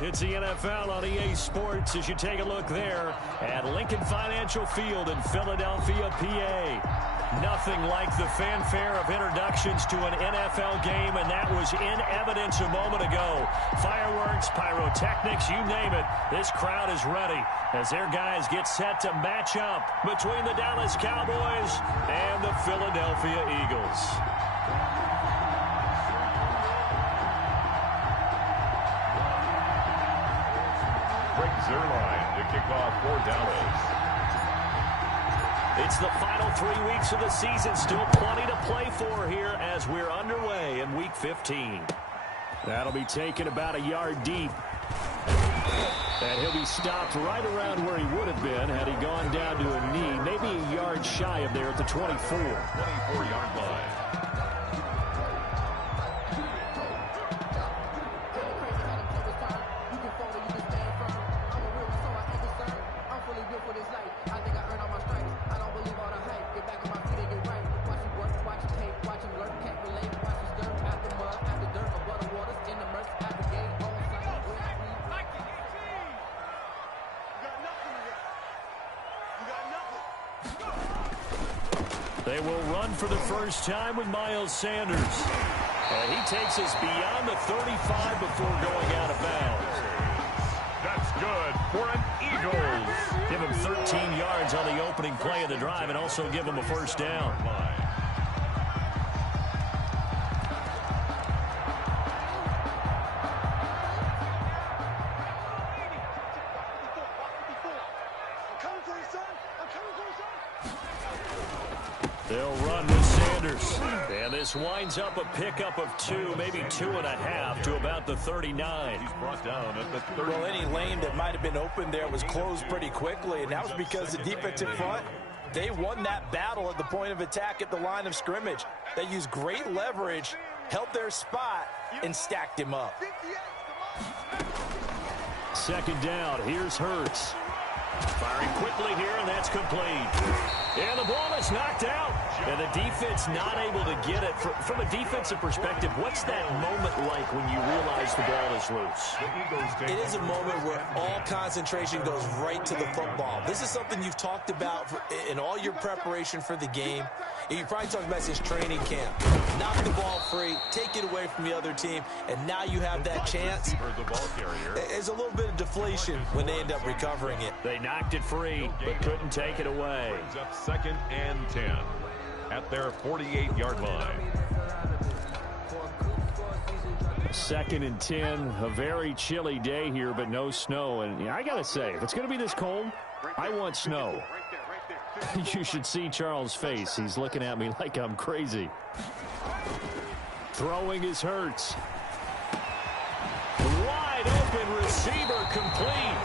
It's the NFL on EA Sports as you take a look there at Lincoln Financial Field in Philadelphia, PA. Nothing like the fanfare of introductions to an NFL game, and that was in evidence a moment ago. Fireworks, pyrotechnics, you name it. This crowd is ready as their guys get set to match up between the Dallas Cowboys and the Philadelphia Eagles. Zerline to kick off for Dallas. It's the final 3 weeks of the season. Still plenty to play for here as we're underway in Week 15. That'll be taken about a yard deep. And he'll be stopped right around where he would have been had he gone down to a knee. Maybe a yard shy of there at the 24. 24-yard line. They will run for the first time with Miles Sanders. And he takes us beyond the 35 before going out of bounds. That's good for an Eagles. Give him 13 yards on the opening play of the drive and also give him a first down. They'll run with Sanders. And this winds up a pickup of 2, maybe 2.5 to about the 39. He's brought down at the 30. Well, any lane that might have been open there was closed pretty quickly, and that was because the defensive front, they won that battle at the point of attack at the line of scrimmage. They used great leverage, held their spot, and stacked him up. Second down, here's Hurts. Firing quickly here, and that's complete. And the ball is knocked out. And the defense not able to get it. From a defensive perspective, what's that moment like when you realize the ball is loose? It is a moment where all concentration goes right to the football. This is something you've talked about in all your preparation for the game. You probably talked about since training camp. Knock the ball free, take it away from the other team, and now you have that chance. There's a little bit of deflation when they end up recovering it. They knocked it free, but couldn't take it away. Brings up 2nd and 10 at their 48-yard line. 2nd and 10, a very chilly day here, but no snow. And I got to say, if it's going to be this cold, I want snow. You should see Charles' face. He's looking at me like I'm crazy. Throwing his Hurts. Wide open receiver complete.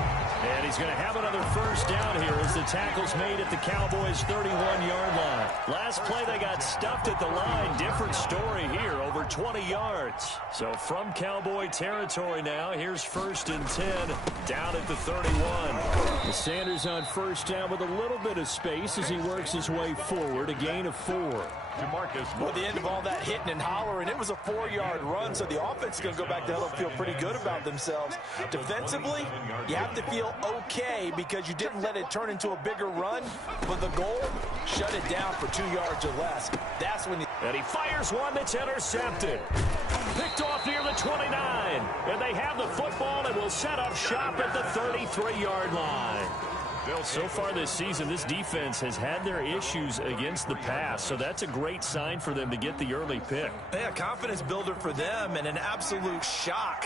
And he's going to have another first down here as the tackle's made at the Cowboys' 31-yard line. Last play, they got stuffed at the line. Different story here, over 20 yards. So from Cowboy territory now, here's 1st and 10 down at the 31. Sanders on first down with a little bit of space as he works his way forward, a gain of 4. Well, at the end of all that hitting and hollering, it was a 4-yard run, so the offense is going to go back to hell and feel pretty good about themselves. Defensively, you have to feel okay because you didn't let it turn into a bigger run, but the goal, shut it down for 2 yards or less. That's when and he fires one that's intercepted. Picked off near the 29, and they have the football and will set up shop at the 33-yard line. So far this season, this defense has had their issues against the pass, so that's a great sign for them to get the early pick. Yeah, confidence builder for them and an absolute shock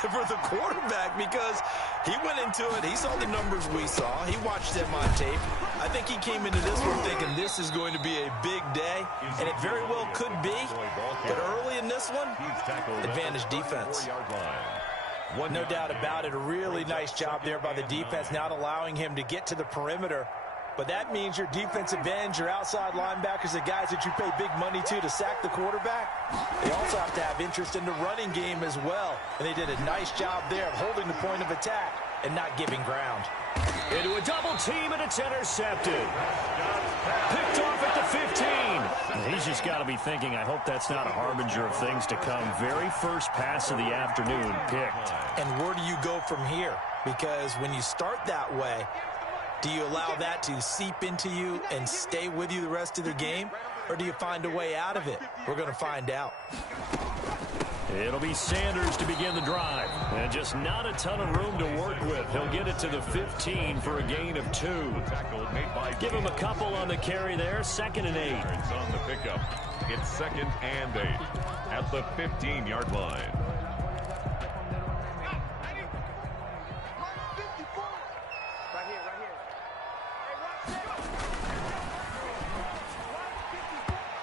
for the quarterback because he went into it. He saw the numbers we saw. He watched them on tape. I think he came into this one thinking this is going to be a big day, and it very well could be. But early in this one, advantage defense. No doubt about it. A really nice job there by the defense, not allowing him to get to the perimeter. But that means your defensive ends, your outside linebackers, the guys that you pay big money to sack the quarterback, they also have to have interest in the running game as well. And they did a nice job there of holding the point of attack and not giving ground. Into a double team, and it's intercepted. Picked off at the 15. He's just got to be thinking, I hope that's not a harbinger of things to come. Very first pass of the afternoon picked. And where do you go from here? Because when you start that way, do you allow that to seep into you and stay with you the rest of the game? Or do you find a way out of it? We're going to find out. It'll be Sanders to begin the drive. And just not a ton of room to work with. He'll get it to the 15 for a gain of 2. Give him a couple on the carry there. 2nd and 8. It's on the pickup. It's 2nd and 8 at the 15-yard line.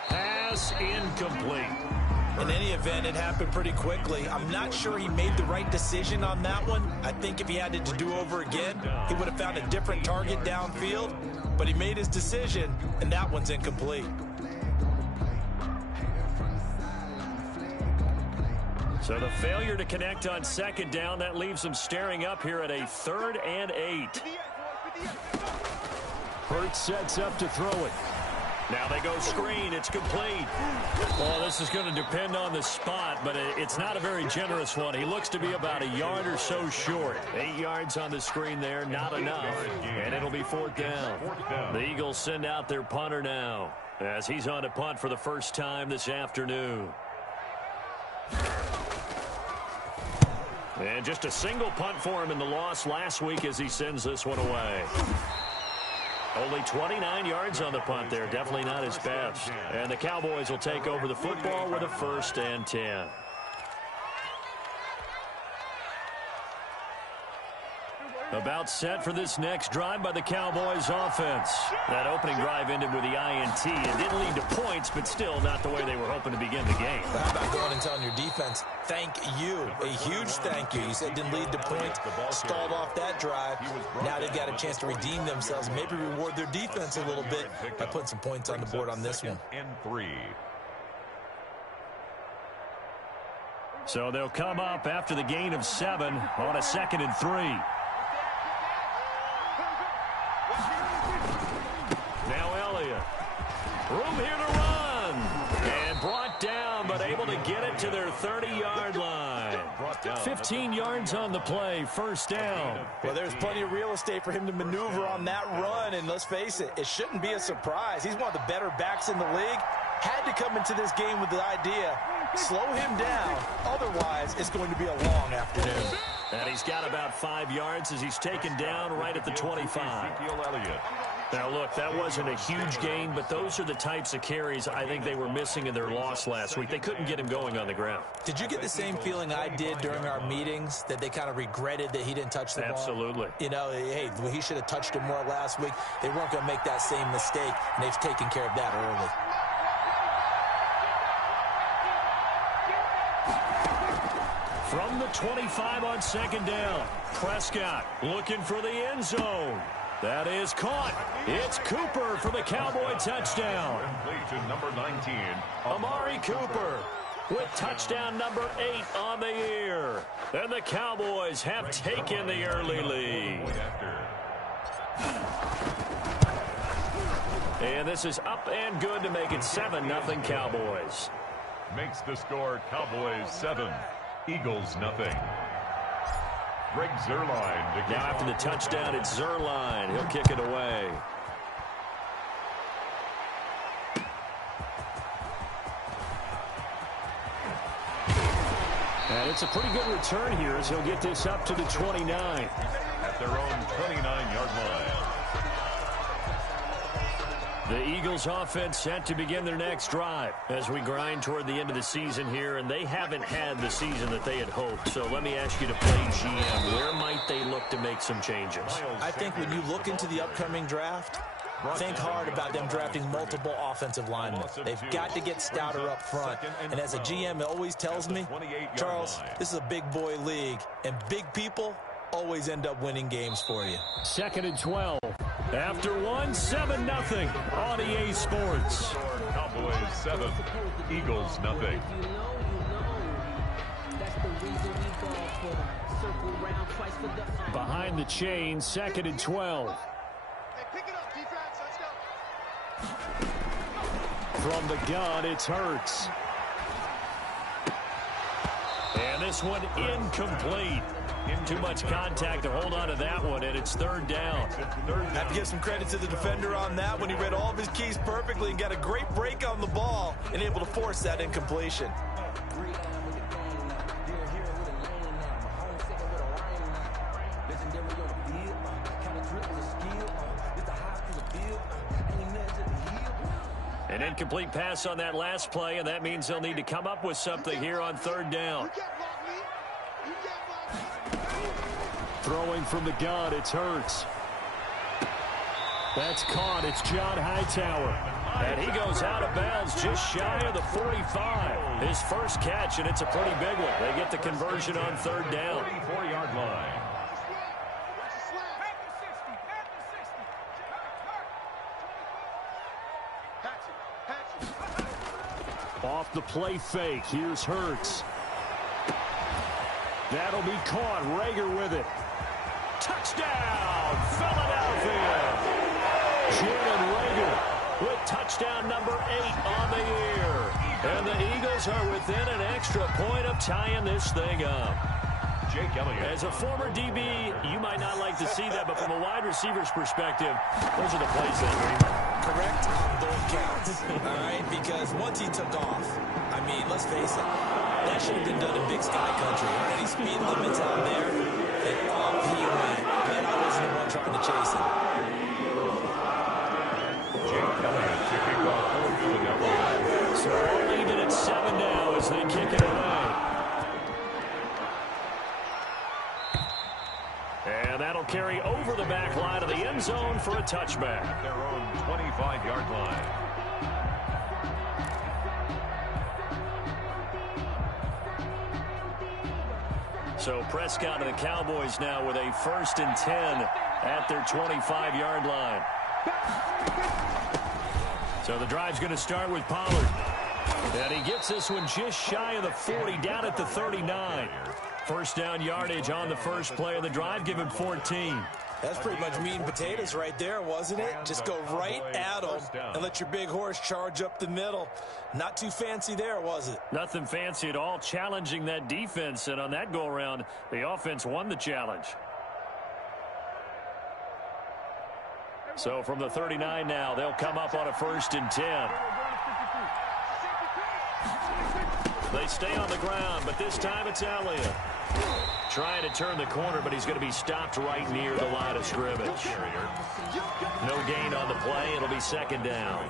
Pass incomplete. In any event, it happened pretty quickly. I'm not sure he made the right decision on that one. I think if he had it to do over again, he would have found a different target downfield. But he made his decision, and that one's incomplete. So the failure to connect on 2nd down, that leaves him staring up here at a 3rd and 8. Hurts sets up to throw it. Now they go screen. It's complete. Well, this is going to depend on the spot, but it's not a very generous one. He looks to be about a yard or so short. 8 yards on the screen there, not enough. And it'll be 4th down. The Eagles send out their punter now as he's on to punt for the first time this afternoon. And just a single punt for him in the loss last week as he sends this one away. Only 29 yards on the punt there. Definitely not his best. And the Cowboys will take over the football with a 1st and 10. About set for this next drive by the Cowboys offense. That opening drive ended with the INT. It didn't lead to points, but still not the way they were hoping to begin the game. How about going and telling your defense, thank you, a huge thank you. You said it didn't lead to points, stalled off that drive. Now they've got a chance to redeem themselves, maybe reward their defense a little bit by putting some points on the board on this one. And 3. So they'll come up after the gain of 7 on a 2nd and 3. Room here to run. And brought down, but able to get it to their 30-yard line. 15 yards on the play, 1st down. Well, there's plenty of real estate for him to maneuver on that run, and let's face it, it shouldn't be a surprise. He's one of the better backs in the league. Had to come into this game with the idea, slow him down, otherwise it's going to be a long afternoon. And he's got about 5 yards as he's taken down right at the 25. Now, look, that wasn't a huge gain, but those are the types of carries I think they were missing in their loss last week. They couldn't get him going on the ground. Did you get the same feeling I did during our meetings, that they kind of regretted that he didn't touch the ball? Absolutely. You know, hey, he should have touched it more last week. They weren't going to make that same mistake, and they've taken care of that early. From the 25 on 2nd down, Prescott looking for the end zone. That is caught. It's Cooper for the Cowboy touchdown. To number 19, Amari Cooper with touchdown number 8 on the year. And the Cowboys have taken the early lead. And this is up and good to make it 7-0 Cowboys. Makes the score Cowboys 7, Eagles 0. Greg Zuerlein. Now after the touchdown, it's Zuerlein. He'll kick it away. And it's a pretty good return here as he'll get this up to the 29. At their own 29-yard line. The Eagles offense set to begin their next drive as we grind toward the end of the season here, and they haven't had the season that they had hoped. So let me ask you to play GM. Where might they look to make some changes? I think when you look into the upcoming draft, think hard about them drafting multiple offensive linemen. They've got to get stouter up front. And as a GM, it always tells me, Charles, this is a big boy league, and big people always end up winning games for you. 2nd and 12. After 7-0 on EA Sports. Cowboys 7, Eagles 0. Behind the chain, 2nd and 12. From the gun, it's Hurts. And this one incomplete. Too much contact to hold on to that one, and it's third down. Have to give some credit to the defender on that one. He read all of his keys perfectly and got a great break on the ball and able to force that incompletion. An incomplete pass on that last play, and that means they'll need to come up with something here on third down. Throwing from the gun, it's Hurts. That's caught. It's John Hightower. And he goes out of bounds just shy of the 45. His first catch, and it's a pretty big one. They get the conversion on third down. 44-yard line. Off the play fake, here's Hurts. That'll be caught. Rager with it. Touchdown, Philadelphia! Jalen Rager with touchdown number 8 on the year. And the Eagles are within an extra point of tying this thing up. As a former DB, you might not like to see that, but from a wide receiver's perspective, those are the plays they dream of. Correct on both counts, all right? Because once he took off, I mean, let's face it, that should have been done in Big Sky Country. Any speed limits out there, and off he went. Man, I wasn't the one trying to chase him. Jake Elliott kicking off for Philadelphia. So we're leaving at 7 now as they kick it away. And that'll carry over the back line of the end zone for a touchback. At their own 25-yard line. So Prescott and the Cowboys now with a 1st and 10 at their 25-yard line. So the drive's going to start with Pollard. And he gets this one just shy of the 40, down at the 39. First down yardage on the first play of the drive. Give him 14. That's pretty much meat and potatoes right there, wasn't it? Just go right at them and let your big horse charge up the middle. Not too fancy there, was it? Nothing fancy at all, challenging that defense. And on that go-around, the offense won the challenge. So from the 39 now, they'll come up on a 1st and 10. They stay on the ground, but this time it's Elliott. Trying to turn the corner, but he's going to be stopped right near the line of scrimmage. No gain on the play. It'll be 2nd down.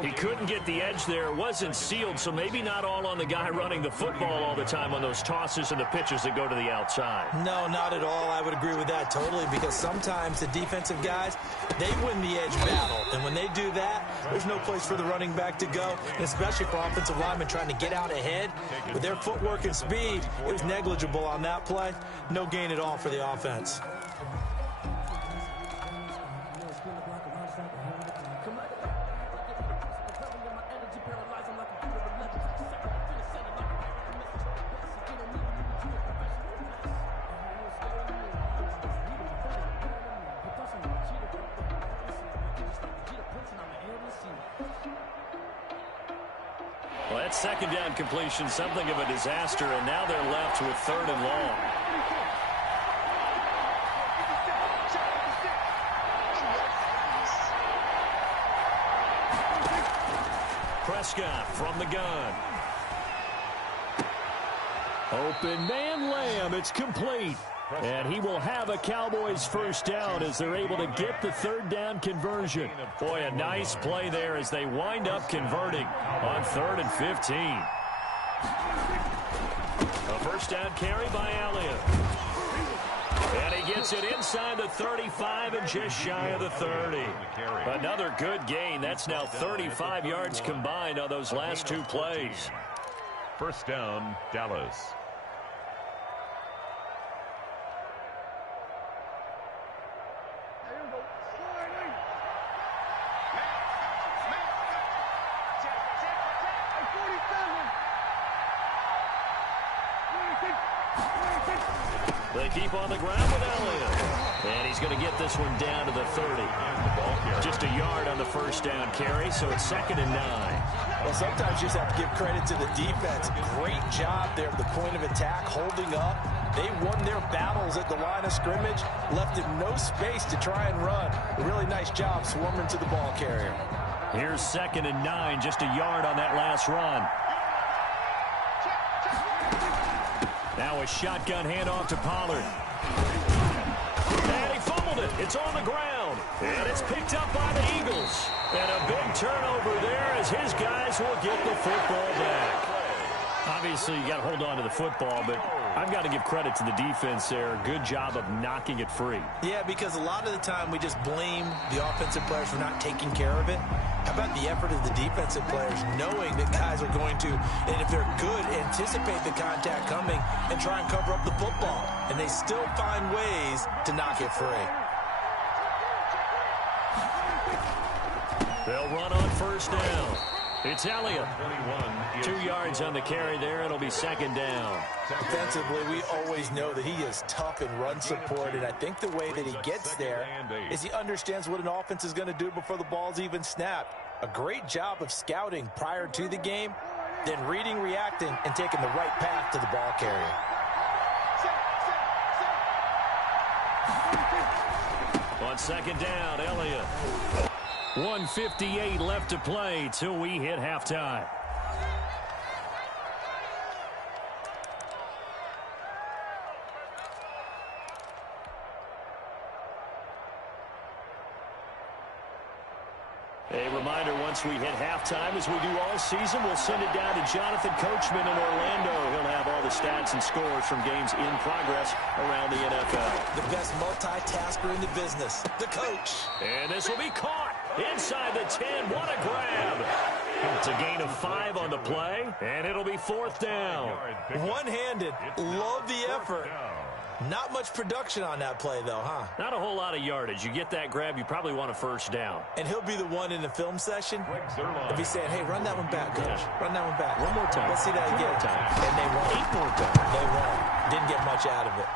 He couldn't get the edge there. It wasn't sealed, so maybe not all on the guy running the football all the time on those tosses and the pitches that go to the outside. No, not at all. I would agree with that totally, because sometimes the defensive guys, they win the edge battle. And when they do that, there's no place for the running back to go, and especially for offensive linemen trying to get out ahead. With their footwork and speed, it was negligible on that play. No gain at all for the offense. Well, that 2nd down completion, something of a disaster, and now they're left with 3rd and long. Prescott from the gun. Open man, Lamb. It's complete. And he will have a Cowboys 1st down as they're able to get the 3rd down conversion. Boy, a nice play there as they wind up converting on 3rd and 15. A 1st down carry by Elliott. And he gets it inside the 35 and just shy of the 30. Another good gain. That's now 35 yards combined on those last 2 plays. 1st down, Dallas. They keep on the ground with Elliott. And he's going to get this one down to the 30. Just a yard on the first down carry, so it's 2nd and 9. Well, sometimes you just have to give credit to the defense. Great job there at the point of attack, holding up. They won their battles at the line of scrimmage, left him no space to try and run. A really nice job swarming to the ball carrier. Here's 2nd and 9, just a yard on that last run. Now a shotgun handoff to Pollard. And he fumbled it. It's on the ground. And it's picked up by the Eagles. And a big turnover there as his guys will get the football back. Obviously, you got to hold on to the football, but I've got to give credit to the defense there. Good job of knocking it free. Yeah, because a lot of the time we just blame the offensive players for not taking care of it. How about the effort of the defensive players knowing that guys are going to, and if they're good, anticipate the contact coming and try and cover up the football. And they still find ways to knock it free. They'll run on first down. It's Elliott. 2 yards on the carry there. It'll be 2nd down. Defensively, we always know that he is tough in run support, and I think the way that he gets there is he understands what an offense is going to do before the ball's even snapped. A great job of scouting prior to the game, then reading, reacting, and taking the right path to the ball carrier. On 2nd down, Elliott. 1:58 left to play till we hit halftime. A reminder, once we hit halftime, as we do all season, we'll send it down to Jonathan Coachman in Orlando. He'll have all the stats and scores from games in progress around the NFL. The best multitasker in the business, the coach. And this will be caught inside the 10. What a grab. It's a gain of 5 on the play, and it'll be 4th down. One-handed. Love the effort. Not much production on that play, though, huh? Not a whole lot of yardage. You get that grab, you probably want a first down. And he'll be the one in the film session if he's saying, hey, run that one back, coach. Run that one back. One more time. Let's see that again. And they won't. 8 more times. They won't. Didn't get much out of it.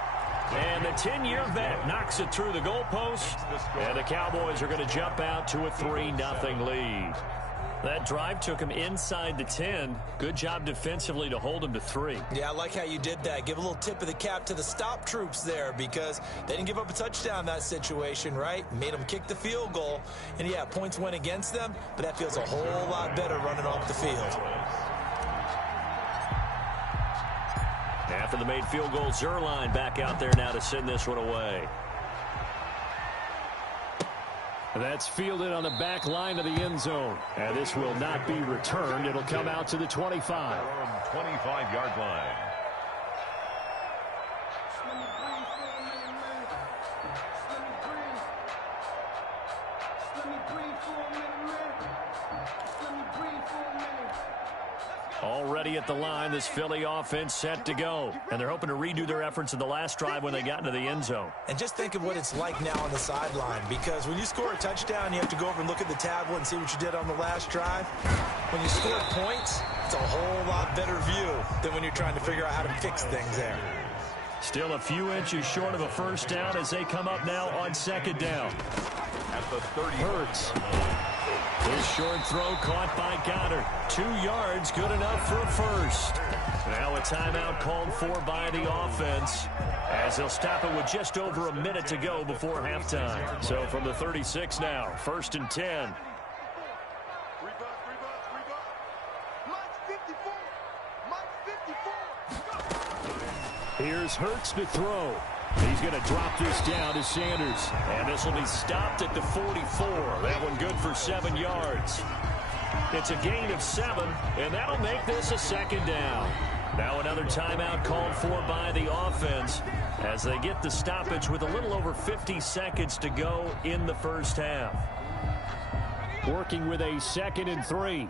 And the 10-year vet knocks it through the goalpost. And the Cowboys are going to jump out to a 3-0 lead. That drive took him inside the 10. Good job defensively to hold him to 3. Yeah, I like how you did that. Give a little tip of the cap to the stop troops there because they didn't give up a touchdown in that situation, right? Made them kick the field goal. And, yeah, points went against them, but that feels a whole lot better running off the field. After the made field goal, Zerline back out there now to send this one away. That's fielded on the back line of the end zone. And this will not be returned. It'll come out to the 25. 25-yard line. Already at the line, this Philly offense set to go. And they're hoping to redo their efforts in the last drive when they got into the end zone. And just think of what it's like now on the sideline, because when you score a touchdown, you have to go over and look at the tablet and see what you did on the last drive. When you score points, it's a whole lot better view than when you're trying to figure out how to fix things there. Still a few inches short of a first down as they come up now on 2nd down. At the 30. Hurts. His short throw caught by Goddard. 2 yards, good enough for a first. Now a timeout called for by the offense as they'll stop it with just over a minute to go before halftime. So from the 36 now, 1st and 10. Here's Hurts to throw. He's going to drop this down to Sanders. And this will be stopped at the 44. That one good for 7 yards. It's a gain of 7, and that'll make this a 2nd down. Now another timeout called for by the offense as they get the stoppage with a little over 50 seconds to go in the first half. Working with a 2nd and 3.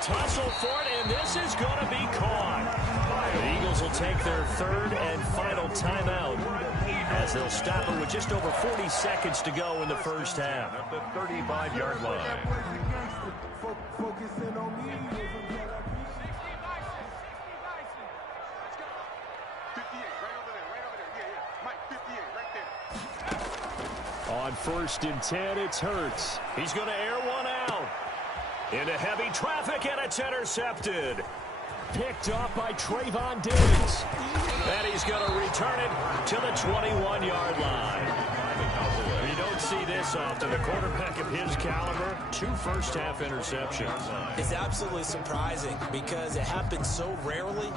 Tussle for it, and this is going to be caught. The Eagles will take their 3rd and final timeout as they'll stop it with just over 40 seconds to go in the first half. At the 35-yard line. on 1st and 10, it's Hurts. He's going to air one out. Into heavy traffic, and it's intercepted. Picked off by Trayvon Diggs. And he's going to return it to the 21-yard line. You don't see this often. A quarterback of his caliber, 2 first-half interceptions. It's absolutely surprising because it happens so rarely.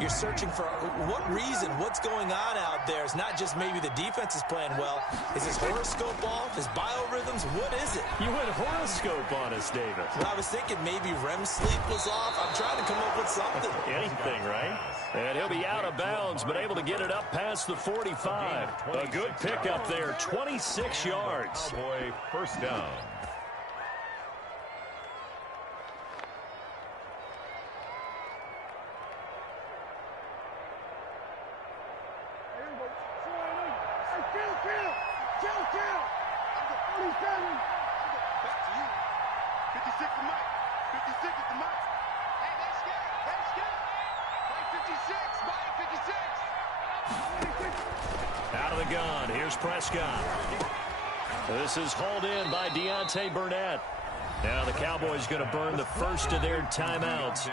You're searching for what reason, what's going on out there. It's not just maybe the defense is playing well. Is his horoscope off? His biorhythms? What is it? You went horoscope on us, David. Well, I was thinking maybe REM sleep was off. I'm trying to come up with something. Anything, right? And he'll be out of bounds, but able to get it up past the 45. A good pickup there, 26 yards. Cowboy first down. Out of the gun, here's Prescott. This is hauled in by Deontay Burnett. Now the Cowboys going to burn the first of their timeouts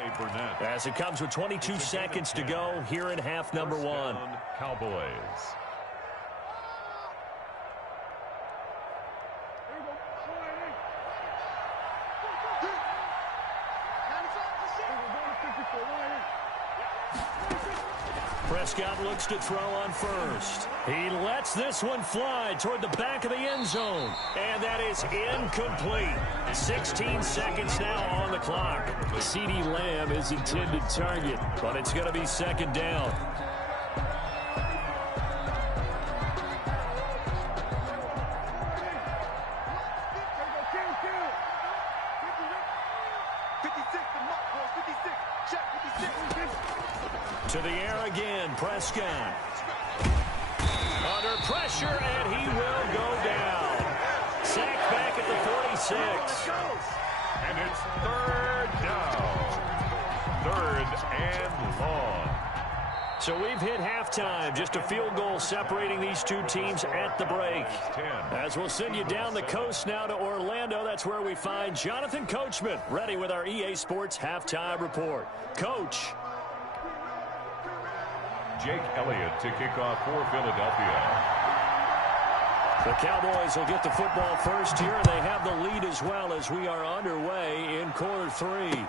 as it comes with 22 seconds to go here in half number 1. Cowboys. Prescott looks to throw on first. He lets this one fly toward the back of the end zone. And that is incomplete. 16 seconds now on the clock. CeeDee Lamb is intended target, but it's going to be second down. To the air again, Prescott. Under pressure, and he will go down. Sacked back at the 46. And it's third down. Third and long. So we've hit halftime. Just a field goal separating these two teams at the break. As we'll send you down the coast now to Orlando. That's where we find Jonathan Coachman ready with our EA Sports halftime report. Coach. Jake Elliott to kick off for Philadelphia. The Cowboys will get the football first here, and they have the lead as well as we are underway in quarter 3.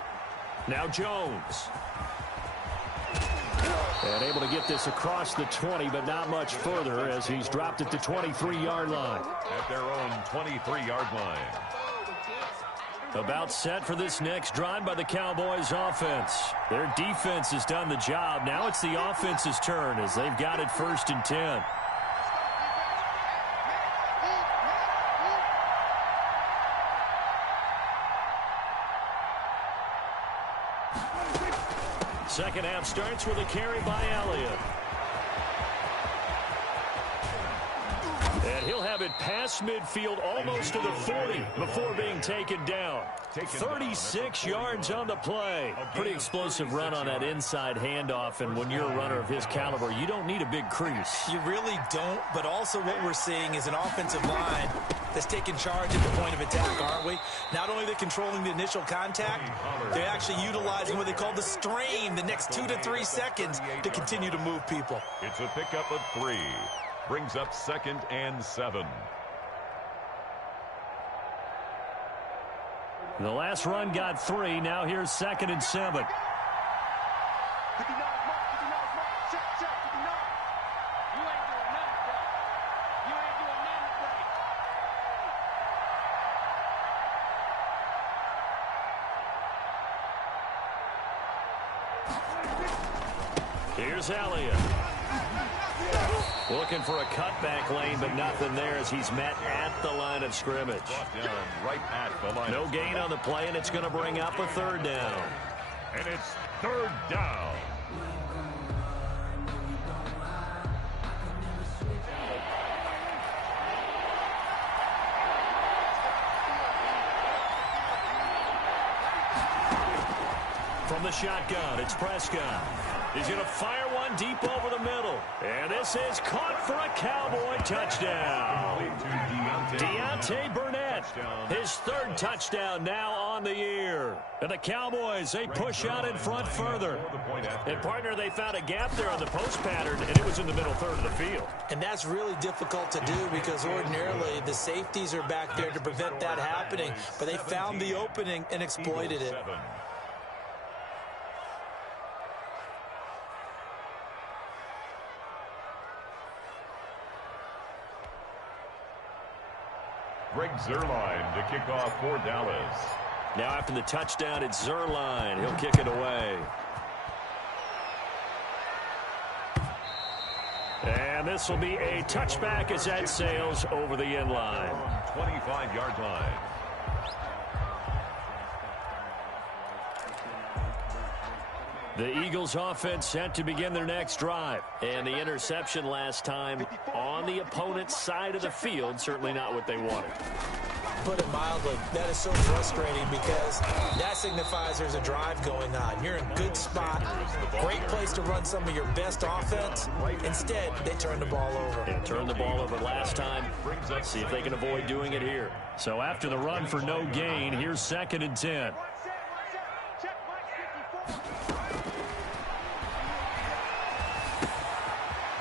Now Jones. And able to get this across the 20, but not much further as he's dropped at the 23-yard line. At their own 23-yard line. About set for this next drive by the Cowboys offense. Their defense has done the job. Now it's the offense's turn as they've got it 1st and 10. Second half starts with a carry by Elliott. And he'll have it past midfield almost to the 40 before being taken down. 36 yards on the play. Pretty explosive run on that inside handoff, and when you're a runner of his caliber, you don't need a big crease. You really don't, but also what we're seeing is an offensive line that's taking charge at the point of attack, aren't we? Not only are they controlling the initial contact, they're actually utilizing what they call the strain the next 2 to 3 seconds to continue to move people. It's a pickup of 3. Brings up 2nd and 7. The last run got 3. Now here's 2nd and 7. Here's Elliott. Looking for a cutback lane, but nothing there as he's met at the line of scrimmage. Right at the line. No gain on the play, and it's going to bring up a 3rd down. And it's 3rd down. From the shotgun, it's Prescott. He's going to fire one one deep over the middle. And this is caught for a Cowboy touchdown. Deontay Burnett, his third touchdown now on the year. And the Cowboys, they push out in front further. And, partner, they found a gap there on the post pattern, and it was in the middle third of the field. And that's really difficult to do because ordinarily the safeties are back there to prevent that happening. But they found the opening and exploited it. Greg Zuerlein to kick off for Dallas. Now after the touchdown, it's Zuerlein. He'll kick it away. And this will be a touchback as that sails over the end line. 25-yard line. The Eagles offense set to begin their next drive. And the interception last time on the opponent's side of the field, certainly not what they wanted. Put it mildly, that is so frustrating because that signifies there's a drive going on. You're in a good spot, great place to run some of your best offense. Instead, they turn the ball over. And turned the ball over last time. Let's see if they can avoid doing it here. So after the run for no gain, here's 2nd and 10.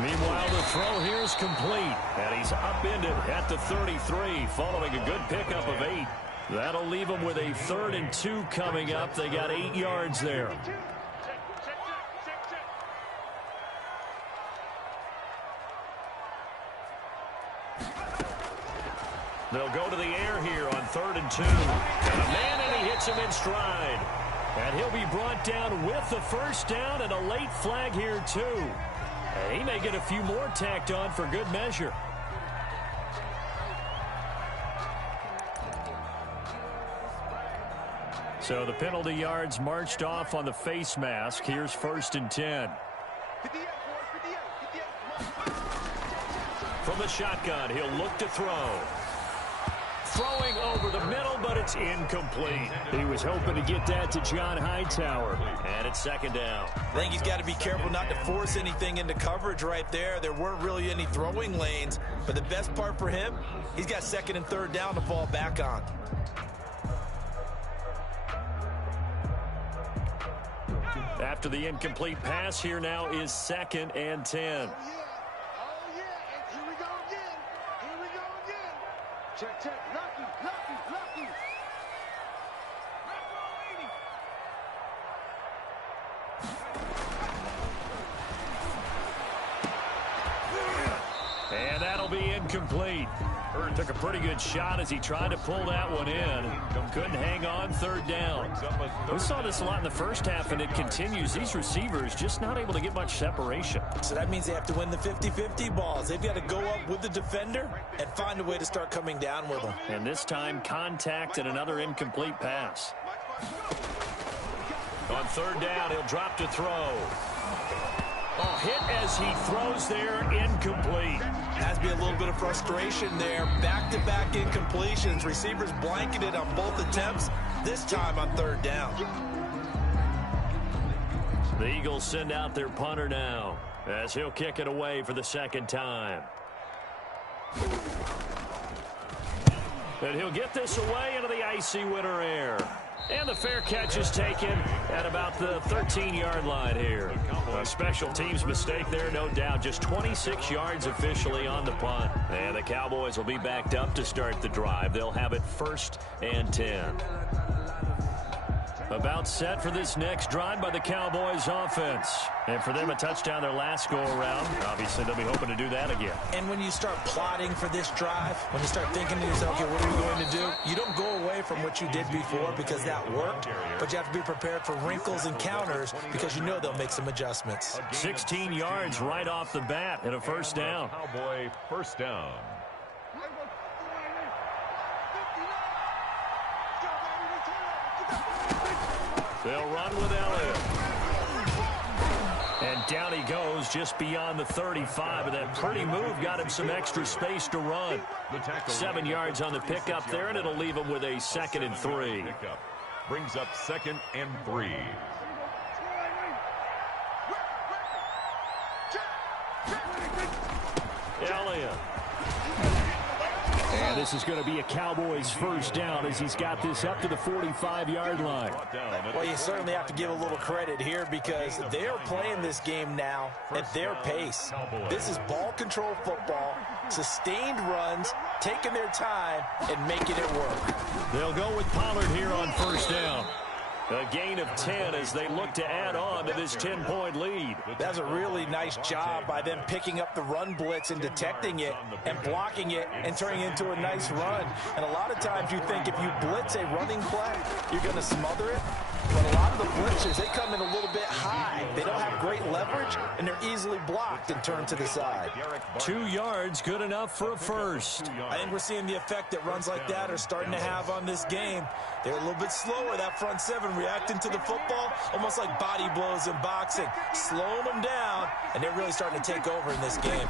Meanwhile, the throw here is complete, and he's upended at the 33, following a good pickup of 8. That'll leave him with a 3rd and 2 coming up. They got 8 yards there. They'll go to the air here on 3rd and 2. And a man, and he hits him in stride. And he'll be brought down with the first down and a late flag here, too. And he may get a few more tacked on for good measure. So the penalty yards marched off on the face mask. Here's 1st and 10. From the shotgun, he'll look to throw. Throwing over the middle, but it's incomplete. He was hoping to get that to John Hightower. And it's 2nd down. I think he's got to be careful not to force anything into coverage right there. There weren't really any throwing lanes. But the best part for him, he's got 2nd and 3rd down to fall back on. After the incomplete pass, here now is 2nd and 10. Check, lucky. And that'll be incomplete. Hurd took a pretty good shot as he tried to pull that one in. Couldn't hang on, 3rd down. We saw this a lot in the first half, and it continues. These receivers just not able to get much separation. So that means they have to win the 50-50 balls. They've got to go up with the defender and find a way to start coming down with them. And this time, contact and another incomplete pass. On 3rd down, he'll drop to throw. Oh, hit as he throws there, incomplete. Has to be a little bit of frustration there. Back-to-back incompletions. Receivers blanketed on both attempts, this time on 3rd down. The Eagles send out their punter now as he'll kick it away for the 2nd time. And he'll get this away into the icy winter air. And the fair catch is taken at about the 13-yard line here. A special teams mistake there, no doubt. Just 26 yards officially on the punt. And the Cowboys will be backed up to start the drive. They'll have it 1st and 10. About set for this next drive by the Cowboys offense. And for them, a touchdown their last go-around. Obviously, they'll be hoping to do that again. And when you start plotting for this drive, when you start thinking to yourself, okay, what are we going to do? You don't go away from what you did before because that worked, but you have to be prepared for wrinkles and counters because you know they'll make some adjustments. 16 yards right off the bat and a 1st down. Cowboy 1st down. They'll run with Elliott. And down he goes just beyond the 35. And that pretty move got him some extra space to run. 7 yards on the pickup there, and it'll leave him with a 2nd and 3. Brings up 2nd and 3. And this is going to be a Cowboys first down as he's got this up to the 45-yard line. Well, you certainly have to give a little credit here because they're playing this game now at their pace. This is ball control football, sustained runs, taking their time, and making it work. They'll go with Pollard here on first down. A gain of 10 as they look to add on to this 10-point lead. That's a really nice job by them picking up the run blitz and detecting it and blocking it and turning it into a nice run. And a lot of times you think if you blitz a running play, you're going to smother it. But a lot of the blitzers, they come in a little bit high. They don't have great leverage, and they're easily blocked and turned to the side. 2 yards, good enough for a first. I think we're seeing the effect that runs like that are starting to have on this game. They're a little bit slower, that front seven, reacting to the football, almost like body blows in boxing, slowing them down, and they're really starting to take over in this game.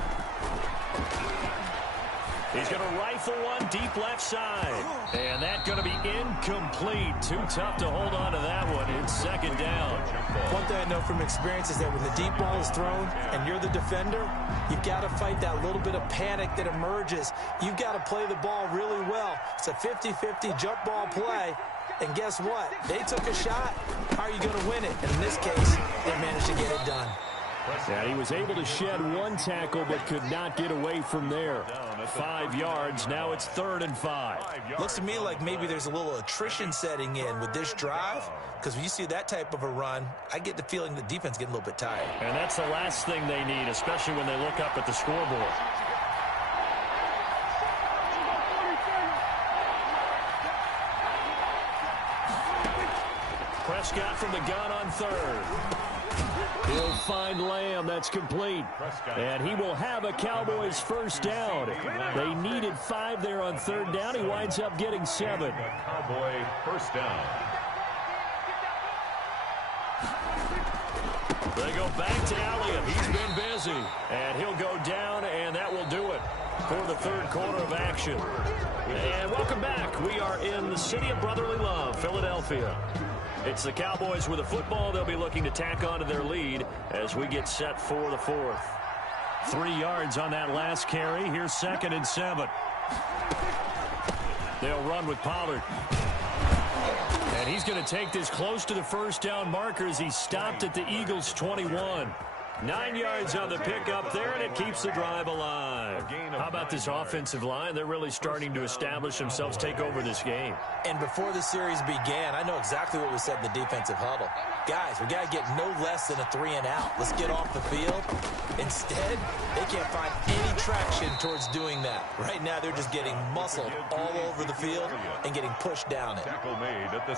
He's going to rifle one deep left side. And that's going to be incomplete. Too tough to hold on to that one. It's second down. One thing I know from experience is that when the deep ball is thrown and you're the defender, you've got to fight that little bit of panic that emerges. You've got to play the ball really well. It's a 50-50 jump ball play. And guess what? They took a shot. How are you going to win it? And in this case, they managed to get it done. Yeah, he was able to shed one tackle but could not get away from there. 5 yards. Now it's 3rd and 5. Looks to me like maybe there's a little attrition setting in with this drive, because when you see that type of a run, I get the feeling the defense getting a little bit tired. And that's the last thing they need, especially when they look up at the scoreboard. Prescott from the gun on 3rd. He'll find Lamb. That's complete. And he will have a Cowboys first down. They needed 5 there on 3rd down. He winds up getting 7. Cowboy first down. They go back to Elliott. He's been busy. And he'll go down, and that will do it for the 3rd quarter of action. And welcome back. We are in the city of brotherly love, Philadelphia. It's the Cowboys with a football. They'll be looking to tack on to their lead as we get set for the 4th. 3 yards on that last carry. Here's 2nd and 7. They'll run with Pollard. And he's going to take this close to the first down marker as he stopped at the Eagles' 21. 9 yards on the pickup there, and it keeps the drive alive. How about this offensive line? They're really starting to establish themselves, take over this game. And before the series began, I know exactly what was said in the defensive huddle. Guys, we got to get no less than a 3-and-out. Let's get off the field. Instead, they can't find any traction towards doing that. Right now, they're just getting muscled all over the field and getting pushed down it.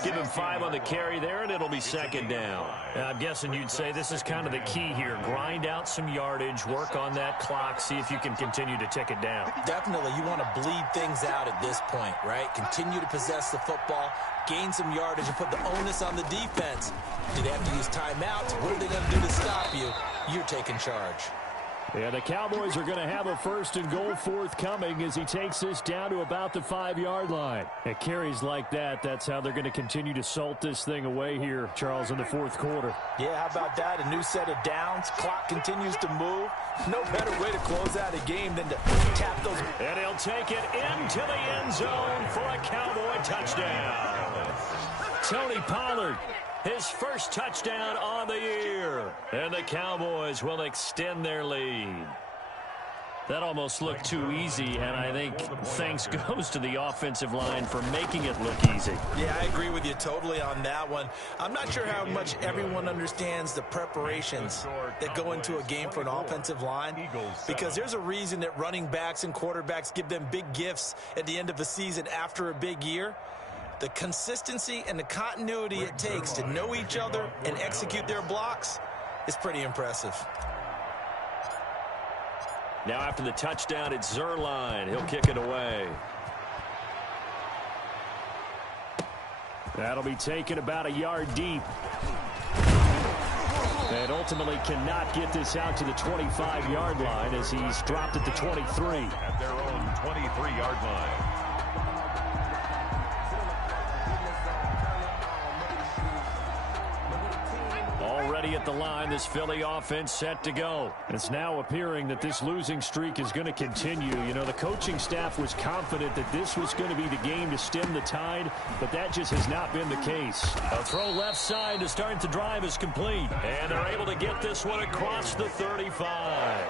Give him 5 on the carry there, and it'll be 2nd down. Now, I'm guessing you'd say this is kind of the key here. Grind out some yardage, work on that clock, see if you can continue to tick it down. Definitely, you want to bleed things out at this point, right? Continue to possess the football, gain some yardage, and put the onus on the defense. Do they have to use timeouts? What are they going to do to stop you? You're taking charge. Yeah, the Cowboys are going to have a 1st and goal forthcoming as he takes this down to about the 5-yard line. It carries like that. That's how they're going to continue to salt this thing away here, Charles, in the 4th quarter. Yeah, how about that? A new set of downs. Clock continues to move. No better way to close out a game than to tap those. And he'll take it into the end zone for a Cowboy touchdown. Tony Pollard, his first touchdown on the year. And the Cowboys will extend their lead. That almost looked too easy, and I think thanks goes to the offensive line for making it look easy. Yeah, I agree with you totally on that one. I'm not sure how much everyone understands the preparations that go into a game for an offensive line, because there's a reason that running backs and quarterbacks give them big gifts at the end of a season after a big year. The consistency and the continuity it takes to know each other and execute their blocks is pretty impressive. Now after the touchdown, it's Zerline. He'll kick it away. That'll be taken about a yard deep. And ultimately cannot get this out to the 25-yard line as he's dropped at the 23. At their own 23-yard line. ready at the line. This Philly offense set to go. It's now appearing that this losing streak is going to continue. You know, the coaching staff was confident that this was going to be the game to stem the tide, but that just has not been the case. A throw left side to start the drive is complete, and they're able to get this one across the 35.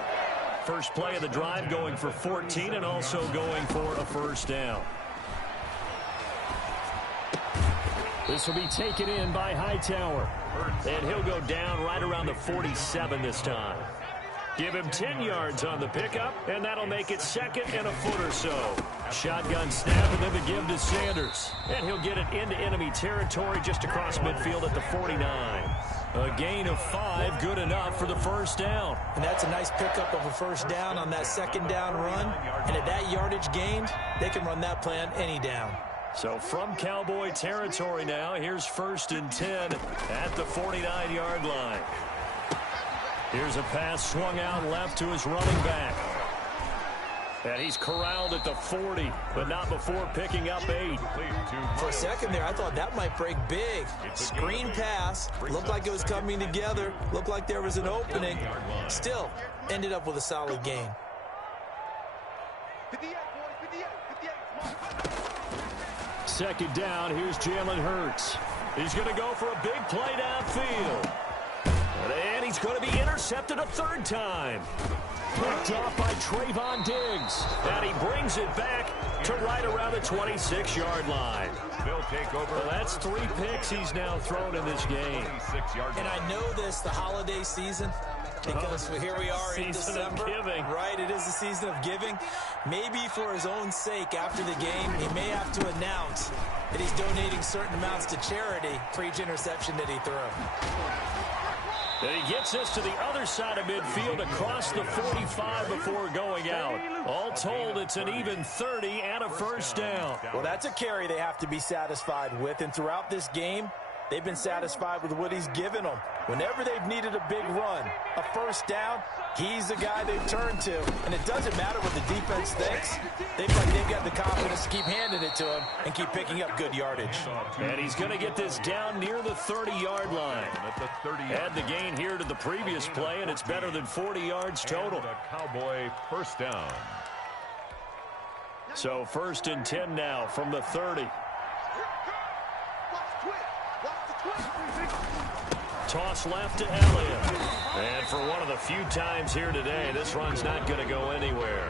First play of the drive going for 14 and also going for a first down. This will be taken in by Hightower. And he'll go down right around the 47 this time. Give him 10 yards on the pickup, and that'll make it second and a foot or so. Shotgun snap, and then the give to Sanders. And he'll get it into enemy territory just across midfield at the 49. A gain of 5, good enough for the first down. And that's a nice pickup of a first down on that second down run. And at that yardage gained, they can run that play on any down. So from Cowboy territory now, here's 1st and 10 at the 49-yard line. Here's a pass swung out left to his running back. And he's corralled at the 40, but not before picking up 8. For a second there, I thought that might break big. Screen pass, looked like it was coming together, looked like there was an opening. Still, ended up with a solid gain. Second down, here's Jalen Hurts. He's going to go for a big play downfield. And he's going to be intercepted a third time. Picked off by Trayvon Diggs. And he brings it back to right around the 26-yard line. They'll take over. Well, that's 3 picks he's now thrown in this game. And I know this, the holiday season, because here we are in December. Of giving. Right, it is the season of giving. Maybe for his own sake after the game, he may have to announce that he's donating certain amounts to charity for each interception that he threw. And he gets us to the other side of midfield across the 45 before going out. All told, it's an even 30 and a first down. Well, that's a carry they have to be satisfied with, and throughout this game, they've been satisfied with what he's given them. Whenever they've needed a big run, a first down, he's the guy they've turned to. And it doesn't matter what the defense thinks. They've got the confidence to keep handing it to him and keep picking up good yardage. And he's going to get this down near the 30-yard line. Add the gain here to the previous play, and it's better than 40 yards total. A Cowboy first down. So 1st and 10 now from the 30. Toss left to Elliott. And for one of the few times here today, this run's not going to go anywhere.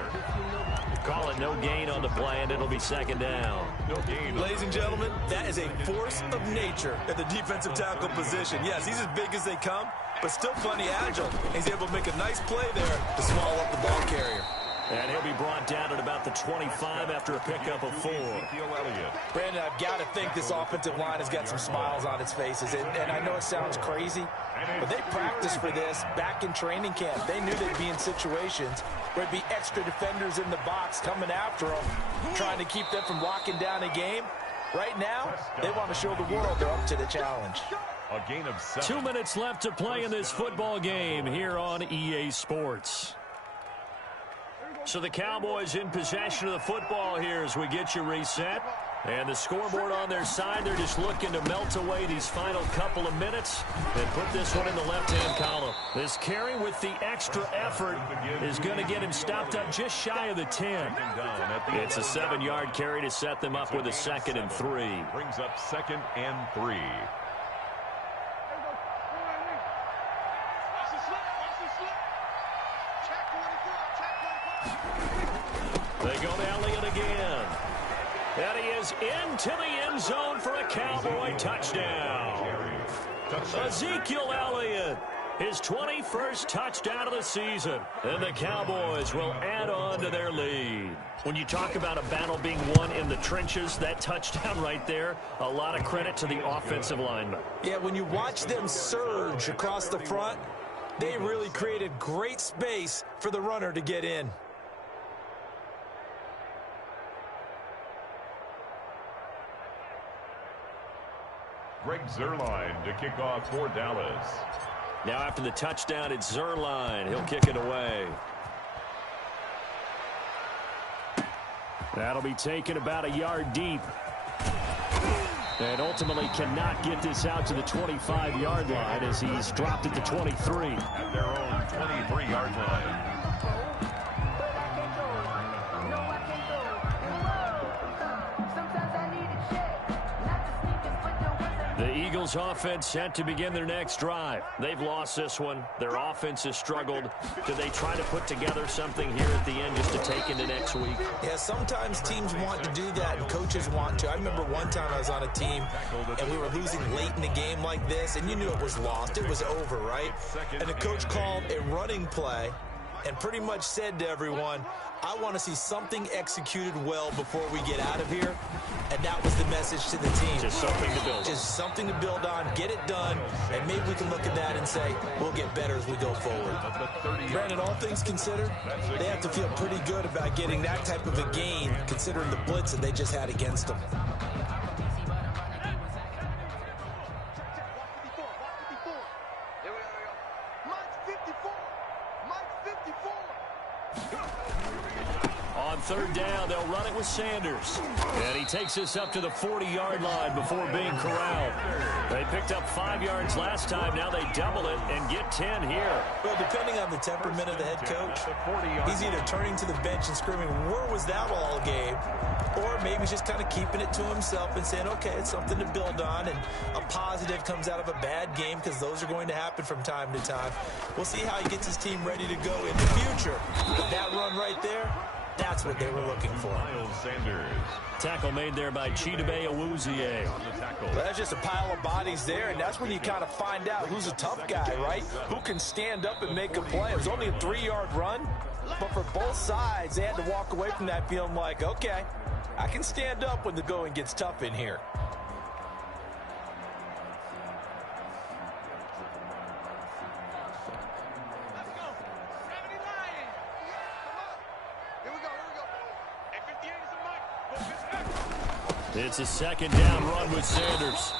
Call it no gain on the play, and it'll be second down. No gain. Ladies and gentlemen, that is a force of nature at the defensive tackle position. Yes, he's as big as they come, but still plenty agile. He's able to make a nice play there to swallow up the ball carrier. And he'll be brought down at about the 25 after a pickup of 4. Brandon, I've got to think this offensive line has got some smiles on its faces. And I know it sounds crazy, but they practiced for this back in training camp. They knew they'd be in situations where there'd be extra defenders in the box coming after them, trying to keep them from locking down a game. Right now, they want to show the world they're up to the challenge. A gain of 7. 2 minutes left to play in this football game here on EA Sports. So the Cowboys in possession of the football here as we get you reset. And the scoreboard on their side, they're just looking to melt away these final couple of minutes and put this one in the left-hand column. This carry with the extra effort is going to get him stopped up just shy of the 10. It's a 7-yard carry to set them up with a 2nd and 3. Brings up 2nd and 3. They go to Elliott again. And he is into the end zone for a Cowboy touchdown. Ezekiel Elliott, his 21st touchdown of the season. And the Cowboys will add on to their lead. When you talk about a battle being won in the trenches, that touchdown right there, a lot of credit to the offensive linemen. Yeah, when you watch them surge across the front, they really created great space for the runner to get in. Greg Zuerlein to kick off for Dallas. Now after the touchdown, it's Zuerlein. He'll kick it away. That'll be taken about a yard deep. And ultimately cannot get this out to the 25-yard line as he's dropped it to 23. At their own 23-yard line. The Eagles offense set to begin their next drive. They've lost this one. Their offense has struggled. Do they try to put together something here at the end just to take into next week? Yeah, sometimes teams want to do that and coaches want to. I remember one time I was on a team and we were losing late in a game like this, and you knew it was lost. It was over, right? And the coach called a running play and pretty much said to everyone, I want to see something executed well before we get out of here. And that was the message to the team. Just something to build on. Just something to build on, get it done, and maybe we can look at that and say, we'll get better as we go forward. Brandon, all things considered, they have to feel pretty good about getting that type of a gain, considering the blitz that they just had against them. On third down, they'll run it with Sanders. And he takes this up to the 40-yard line before being corralled. They picked up 5 yards last time. Now they double it and get 10 here. Well, depending on the temperament of the head coach, he's either turning to the bench and screaming, where was that all game? Or maybe he's just kind of keeping it to himself and saying, okay, it's something to build on, and a positive comes out of a bad game because those are going to happen from time to time. We'll see how he gets his team ready to go in the future. But that run right there, that's what they were looking for. Miles Sanders. Tackle made there by Chidobe Awuzie. Well, that's just a pile of bodies there, and that's when you kind of find out who's a tough guy, right? Who can stand up and make a play. It was only a 3-yard run, but for both sides, they had to walk away from that feeling like, okay, I can stand up when the going gets tough in here. It's a second down run with Sanders.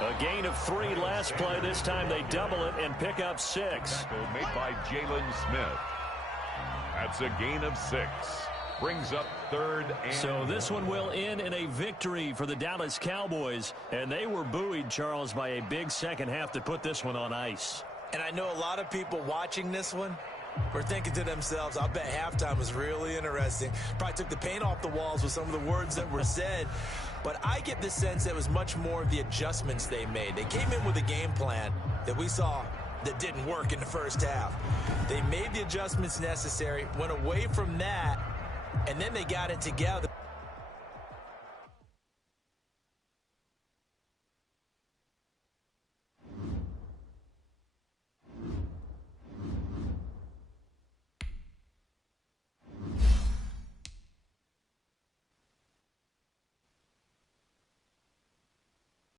A gain of 3 last play. This time they double it and pick up 6. Tackle made by Jalen Smith. That's a gain of 6. Brings up third and... So this one will end in a victory for the Dallas Cowboys. And they were buoyed, Charles, by a big second half to put this one on ice. And I know a lot of people watching this one were thinking to themselves, I bet halftime was really interesting. Probably took the paint off the walls with some of the words that were said. But I get the sense that it was much more of the adjustments they made. They came in with a game plan that we saw that didn't work in the first half. They made the adjustments necessary, went away from that, and then they got it together.